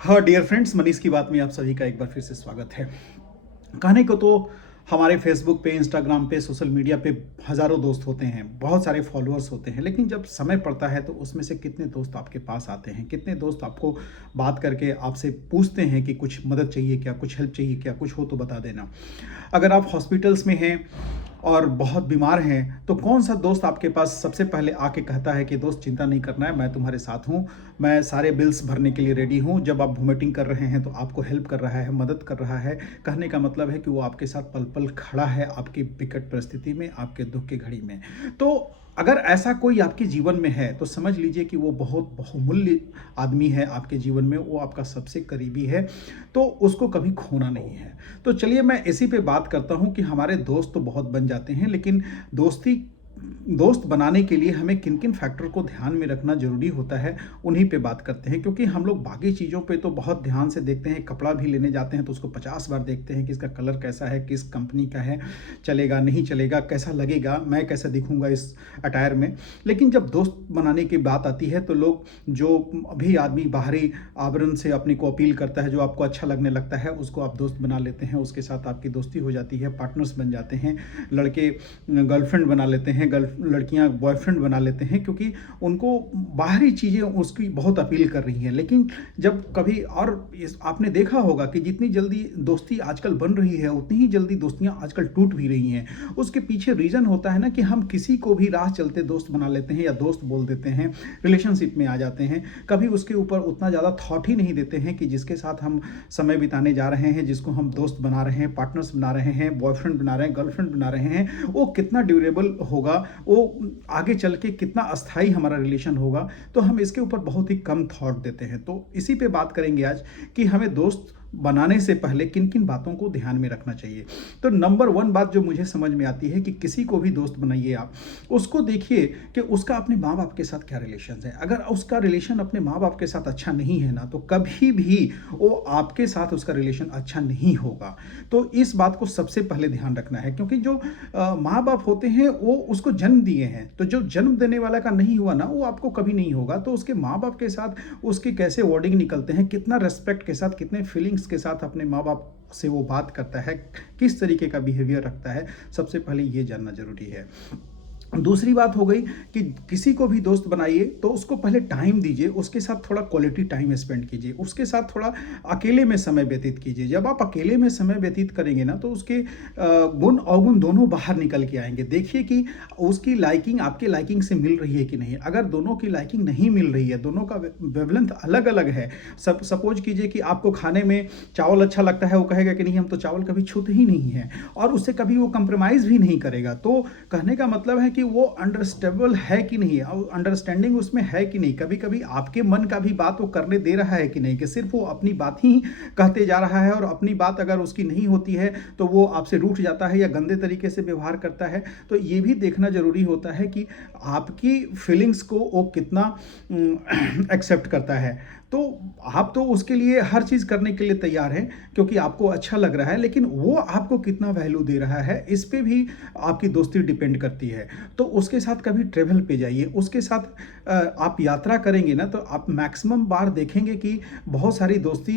हाँ dear friends, Manish की बात में आप सभी का एक बार फिर से स्वागत है। कहने को तो हमारे फेसबुक पे, इंस्टाग्राम पे, सोशल मीडिया पे हज़ारों दोस्त होते हैं, बहुत सारे फॉलोअर्स होते हैं, लेकिन जब समय पड़ता है तो उसमें से कितने दोस्त आपके पास आते हैं, कितने दोस्त आपको बात करके आपसे पूछते हैं कि कुछ मदद चाहिए क्या, कुछ हेल्प चाहिए क्या, कुछ हो तो बता देना। अगर आप हॉस्पिटल्स में हैं और बहुत बीमार हैं तो कौन सा दोस्त आपके पास सबसे पहले आके कहता है कि दोस्त चिंता नहीं करना है, मैं तुम्हारे साथ हूँ, मैं सारे बिल्स भरने के लिए रेडी हूँ। जब आप वोमिटिंग कर रहे हैं तो आपको हेल्प कर रहा है, मदद कर रहा है। कहने का मतलब है कि वो आपके साथ पल पल खड़ा है आपकी विकट परिस्थिति में, आपके दुख की घड़ी में। तो अगर ऐसा कोई आपके जीवन में है तो समझ लीजिए कि वो बहुत बहुमूल्य आदमी है आपके जीवन में, वो आपका सबसे करीबी है, तो उसको कभी खोना नहीं है। तो चलिए मैं इसी पे बात करता हूँ कि हमारे दोस्त तो बहुत बन जाते हैं, लेकिन दोस्त बनाने के लिए हमें किन किन फैक्टर को ध्यान में रखना ज़रूरी होता है, उन्हीं पे बात करते हैं। क्योंकि हम लोग बाकी चीज़ों पे तो बहुत ध्यान से देखते हैं, कपड़ा भी लेने जाते हैं तो उसको 50 बार देखते हैं कि इसका कलर कैसा है, किस कंपनी का है, चलेगा नहीं चलेगा, कैसा लगेगा, मैं कैसा दिखूंगा इस अटायर में। लेकिन जब दोस्त बनाने की बात आती है तो लोग, जो अभी आदमी बाहरी आवरण से अपने को अपील करता है, जो आपको अच्छा लगने लगता है, उसको आप दोस्त बना लेते हैं, उसके साथ आपकी दोस्ती हो जाती है, पार्टनर्स बन जाते हैं। लड़के गर्लफ्रेंड बना लेते हैं, लड़कियां बॉयफ्रेंड बना लेते हैं, क्योंकि उनको बाहरी चीज़ें उसकी बहुत अपील कर रही हैं। लेकिन जब कभी, और आपने देखा होगा कि जितनी जल्दी दोस्ती आजकल बन रही है उतनी ही जल्दी दोस्तियां आजकल टूट भी रही हैं। उसके पीछे रीज़न होता है ना कि हम किसी को भी राह चलते दोस्त बना लेते हैं या दोस्त बोल देते हैं, रिलेशनशिप में आ जाते हैं। कभी उसके ऊपर उतना ज़्यादा थॉट ही नहीं देते हैं कि जिसके साथ हम समय बिताने जा रहे हैं, जिसको हम दोस्त बना रहे हैं, पार्टनर्स बना रहे हैं, बॉयफ्रेंड बना रहे हैं, गर्लफ्रेंड बना रहे हैं, वो कितना ड्यूरेबल होगा, वो आगे चल के कितना अस्थाई हमारा रिलेशन होगा। तो हम इसके ऊपर बहुत ही कम थॉट देते हैं। तो इसी पे बात करेंगे आज कि हमें दोस्त बनाने से पहले किन किन बातों को ध्यान में रखना चाहिए। तो नंबर 1 बात जो मुझे समझ में आती है कि किसी को भी दोस्त बनाइए आप, उसको देखिए कि उसका अपने माँ बाप के साथ क्या रिलेशन है। अगर उसका रिलेशन अपने माँ बाप के साथ अच्छा नहीं है ना, तो कभी भी वो आपके साथ उसका रिलेशन अच्छा नहीं होगा। तो इस बात को सबसे पहले ध्यान रखना है, क्योंकि जो माँ बाप होते हैं वो उसको जन्म दिए हैं, तो जो जन्म देने वाला का नहीं हुआ ना, वो आपको कभी नहीं होगा। तो उसके माँ बाप के साथ उसके कैसे वर्डिंग निकलते हैं, कितना रेस्पेक्ट के साथ, कितने फीलिंग्स के साथ अपने माँ बाप से वो बात करता है, किस तरीके का बिहेवियर रखता है, सबसे पहले ये जानना जरूरी है। दूसरी बात हो गई कि किसी को भी दोस्त बनाइए तो उसको पहले टाइम दीजिए, उसके साथ थोड़ा क्वालिटी टाइम स्पेंड कीजिए, उसके साथ थोड़ा अकेले में समय व्यतीत कीजिए। जब आप अकेले में समय व्यतीत करेंगे ना, तो उसके गुण अवगुण दोनों बाहर निकल के आएंगे। देखिए कि उसकी लाइकिंग आपके लाइकिंग से मिल रही है कि नहीं। अगर दोनों की लाइकिंग नहीं मिल रही है, दोनों का वेवलेंथ अलग अलग है, सपोज कीजिए कि आपको खाने में चावल अच्छा लगता है, वो कहेगा कि नहीं हम तो चावल कभी छूते ही नहीं है, और उससे कभी वो कंप्रोमाइज़ भी नहीं करेगा। तो कहने का मतलब है कि वो अंडरस्टेबल है कि नहीं, अंडरस्टैंडिंग उसमें है कि नहीं, कभी कभी आपके मन का भी बात वो करने दे रहा है कि नहीं, कि सिर्फ वो अपनी बात ही कहते जा रहा है, और अपनी बात अगर उसकी नहीं होती है तो वो आपसे रूठ जाता है या गंदे तरीके से व्यवहार करता है। तो ये भी देखना जरूरी होता है कि आपकी फीलिंग्स को वो कितना एक्सेप्ट करता है। तो आप तो उसके लिए हर चीज़ करने के लिए तैयार हैं क्योंकि आपको अच्छा लग रहा है, लेकिन वो आपको कितना वैल्यू दे रहा है, इस पे भी आपकी दोस्ती डिपेंड करती है। तो उसके साथ कभी ट्रेवल पे जाइए, उसके साथ आप यात्रा करेंगे ना, तो आप मैक्सिमम बार देखेंगे कि बहुत सारी दोस्ती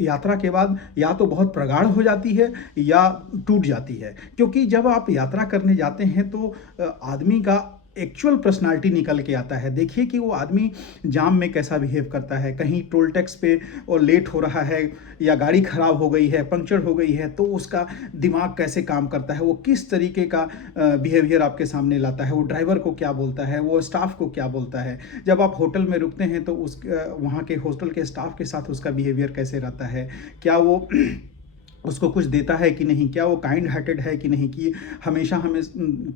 यात्रा के बाद या तो बहुत प्रगाढ़ हो जाती है या टूट जाती है। क्योंकि जब आप यात्रा करने जाते हैं तो आदमी का एक्चुअल पर्सनालिटी निकल के आता है। देखिए कि वो आदमी जाम में कैसा बिहेव करता है, कहीं टोल टैक्स पे और लेट हो रहा है, या गाड़ी खराब हो गई है, पंक्चर हो गई है, तो उसका दिमाग कैसे काम करता है, वो किस तरीके का बिहेवियर आपके सामने लाता है, वो ड्राइवर को क्या बोलता है, वो स्टाफ को क्या बोलता है। जब आप होटल में रुकते हैं तो उस वहाँ के हॉस्टल के स्टाफ के साथ उसका बिहेवियर कैसे रहता है, क्या वो उसको कुछ देता है कि नहीं, क्या वो काइंड हार्टेड है कि नहीं, कि हमेशा हमें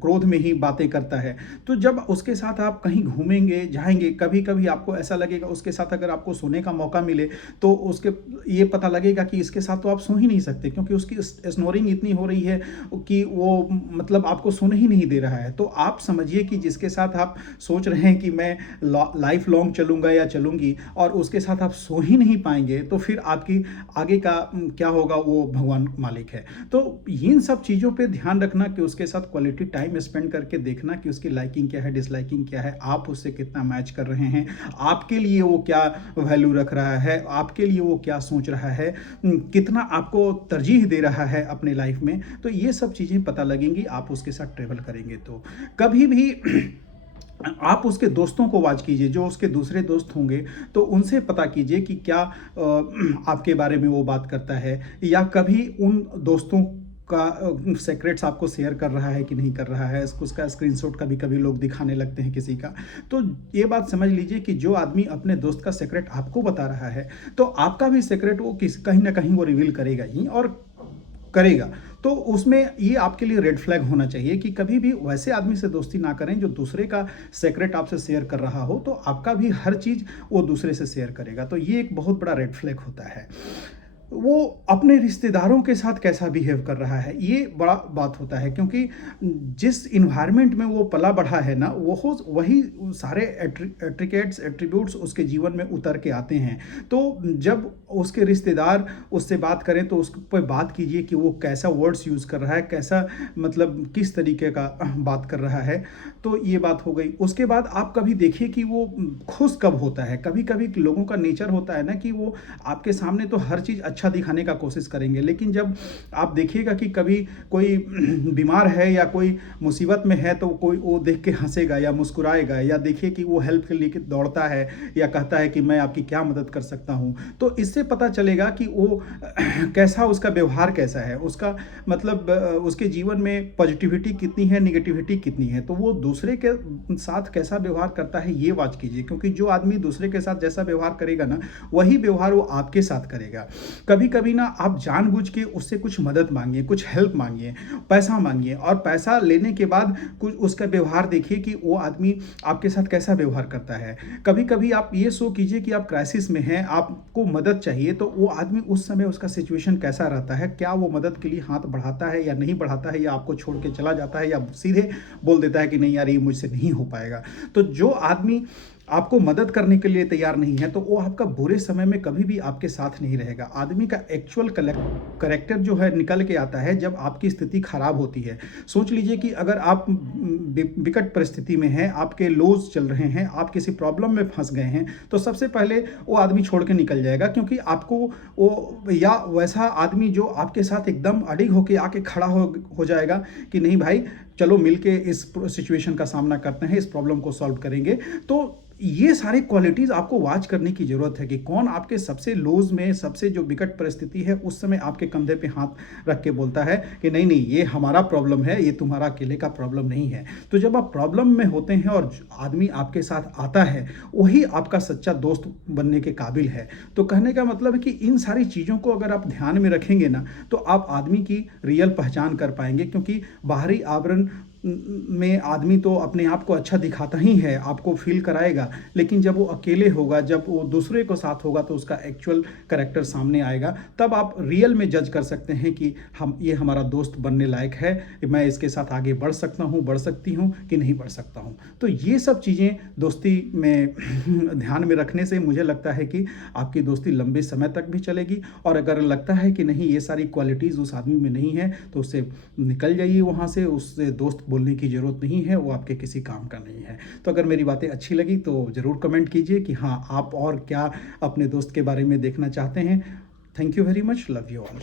क्रोध में ही बातें करता है। तो जब उसके साथ आप कहीं घूमेंगे जाएंगे, कभी कभी आपको ऐसा लगेगा, उसके साथ अगर आपको सोने का मौका मिले तो उसके ये पता लगेगा कि इसके साथ तो आप सो ही नहीं सकते, क्योंकि उसकी स्नोरिंग इतनी हो रही है कि वो मतलब आपको सोने ही नहीं दे रहा है। तो आप समझिए कि जिसके साथ आप सोच रहे हैं कि मैं लाइफ लॉन्ग चलूँगा या चलूँगी, और उसके साथ आप सो ही नहीं पाएंगे, तो फिर आपकी आगे का क्या होगा, वो भगवान मालिक है। तो इन सब चीज़ों पे ध्यान रखना कि उसके साथ क्वालिटी टाइम स्पेंड करके देखना कि उसकी लाइकिंग क्या है, डिसलाइकिंग क्या है, आप उससे कितना मैच कर रहे हैं, आपके लिए वो क्या वैल्यू रख रहा है, आपके लिए वो क्या सोच रहा है, कितना आपको तरजीह दे रहा है अपने लाइफ में। तो ये सब चीज़ें पता लगेंगी आप उसके साथ ट्रेवल करेंगे तो। कभी भी आप उसके दोस्तों को वॉच कीजिए, जो उसके दूसरे दोस्त होंगे तो उनसे पता कीजिए कि क्या आपके बारे में वो बात करता है, या कभी उन दोस्तों का सीक्रेट्स आपको शेयर कर रहा है कि नहीं कर रहा है। उसका स्क्रीनशॉट कभी कभी लोग दिखाने लगते हैं किसी का। तो ये बात समझ लीजिए कि जो आदमी अपने दोस्त का सीक्रेट आपको बता रहा है तो आपका भी सीक्रेट वो कहीं ना कहीं वो रिवील करेगा ही और करेगा। तो उसमें ये आपके लिए रेड फ्लैग होना चाहिए कि कभी भी वैसे आदमी से दोस्ती ना करें जो दूसरे का सीक्रेट आपसे शेयर कर रहा हो, तो आपका भी हर चीज़ वो दूसरे से शेयर करेगा। तो ये एक बहुत बड़ा रेड फ्लैग होता है। वो अपने रिश्तेदारों के साथ कैसा बिहेव कर रहा है, ये बड़ा बात होता है, क्योंकि जिस इन्वायरमेंट में वो पला बढ़ा है ना, वो वही सारे एट्रीब्यूट्स उसके जीवन में उतर के आते हैं। तो जब उसके रिश्तेदार उससे बात करें तो उस पर बात कीजिए कि वो कैसा वर्ड्स यूज़ कर रहा है, कैसा मतलब किस तरीके का बात कर रहा है। तो ये बात हो गई। उसके बाद आप कभी देखिए कि वो खुश कब होता है। कभी कभी लोगों का नेचर होता है ना कि वो आपके सामने तो हर चीज़ अच्छा दिखाने का कोशिश करेंगे, लेकिन जब आप देखिएगा कि कभी कोई बीमार है या कोई मुसीबत में है तो कोई वो देख के हंसेगा या मुस्कुराएगा, या देखिए कि वो हेल्प के लिए दौड़ता है या कहता है कि मैं आपकी क्या मदद कर सकता हूँ। तो इससे पता चलेगा कि वो कैसा, उसका व्यवहार कैसा है, उसका मतलब उसके जीवन में पॉजिटिविटी कितनी है, निगेटिविटी कितनी है। तो वो दूसरे के साथ कैसा व्यवहार करता है ये वॉच कीजिए, क्योंकि जो आदमी दूसरे के साथ जैसा व्यवहार करेगा ना, वही व्यवहार वो आपके साथ करेगा। कभी कभी ना आप जानबूझ के उससे कुछ मदद मांगिए, कुछ हेल्प मांगिए, पैसा मांगिए, और पैसा लेने के बाद कुछ उसका व्यवहार देखिए कि वो आदमी आपके साथ कैसा व्यवहार करता है। कभी कभी आप ये सो कीजिए कि आप क्राइसिस में हैं, आपको मदद चाहिए, तो वो आदमी उस समय उसका सिचुएशन कैसा रहता है, क्या वो मदद के लिए हाथ बढ़ाता है या नहीं बढ़ाता है, या आपको छोड़ के चला जाता है, या सीधे बोल देता है कि नहीं यार ये मुझसे नहीं हो पाएगा। तो जो आदमी आपको मदद करने के लिए तैयार नहीं है तो वो आपका बुरे समय में कभी भी आपके साथ नहीं रहेगा। आदमी का एक्चुअल करेक्टर जो है निकल के आता है जब आपकी स्थिति खराब होती है। सोच लीजिए कि अगर आप विकट परिस्थिति में हैं, आपके लॉस चल रहे हैं, आप किसी प्रॉब्लम में फंस गए हैं, तो सबसे पहले वो आदमी छोड़ के निकल जाएगा, क्योंकि आपको वो, या वैसा आदमी जो आपके साथ एकदम अडिग होके आके खड़ा हो जाएगा कि नहीं भाई चलो मिलके इस सिचुएशन का सामना करते हैं, इस प्रॉब्लम को सॉल्व करेंगे। तो ये सारी क्वालिटीज़ आपको वॉच करने की ज़रूरत है कि कौन आपके सबसे लोज में, सबसे जो विकट परिस्थिति है उस समय आपके कंधे पे हाथ रख के बोलता है कि नहीं नहीं ये हमारा प्रॉब्लम है, ये तुम्हारा अकेले का प्रॉब्लम नहीं है। तो जब आप प्रॉब्लम में होते हैं और आदमी आपके साथ आता है, वही आपका सच्चा दोस्त बनने के काबिल है। तो कहने का मतलब है कि इन सारी चीज़ों को अगर आप ध्यान में रखेंगे ना, तो आप आदमी की रियल पहचान कर पाएंगे, क्योंकि बाहरी आवरण में आदमी तो अपने आप को अच्छा दिखाता ही है, आपको फील कराएगा, लेकिन जब वो अकेले होगा, जब वो दूसरे को साथ होगा, तो उसका एक्चुअल कैरेक्टर सामने आएगा। तब आप रियल में जज कर सकते हैं कि ये हमारा दोस्त बनने लायक है, मैं इसके साथ आगे बढ़ सकता हूँ, बढ़ सकती हूँ कि नहीं बढ़ सकता हूँ। तो ये सब चीज़ें दोस्ती में ध्यान में रखने से मुझे लगता है कि आपकी दोस्ती लंबे समय तक भी चलेगी। और अगर लगता है कि नहीं ये सारी क्वालिटीज़ उस आदमी में नहीं है, तो उससे निकल जाइए वहाँ से, उससे दोस्त बोलने की ज़रूरत नहीं है, वो आपके किसी काम का नहीं है। तो अगर मेरी बातें अच्छी लगी तो ज़रूर कमेंट कीजिए कि हाँ आप और क्या अपने दोस्त के बारे में देखना चाहते हैं। Thank you very much, love you all.